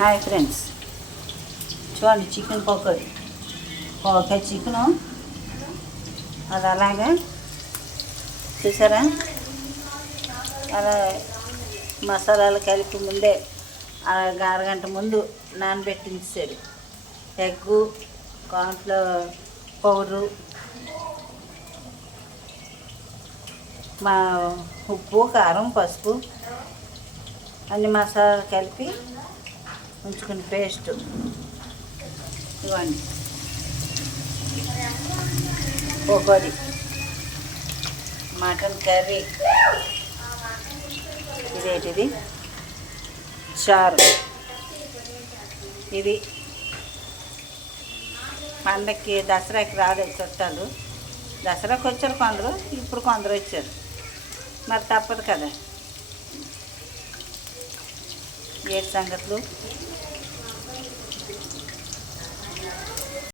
Hi friends, చూడండి chicken pakodi. Okay, chicken అది అలాగా చూసారా, అలా మసాలాలు కలిపి ముందే అరగంట ముందు నానబెట్టించాడు. ఎగ్గు, కార్న్ఫ్లవర్ పౌడరు, మా ఉప్పు, కారం, పసుపు అన్ని మసాలాలు కలిపి ఉంచుకుని పేస్ట్. ఇవ్వండి పకోడీ, మటన్ కర్రీ, ఇదేంటిది చారు. ఇది పండక్కి దసరాకి రాలేదు చుట్టాలు. దసరాకి వచ్చారు కొందరు, ఇప్పుడు కొందరు వచ్చారు, మరి తప్పదు కదా. ఏడు సంగతులు.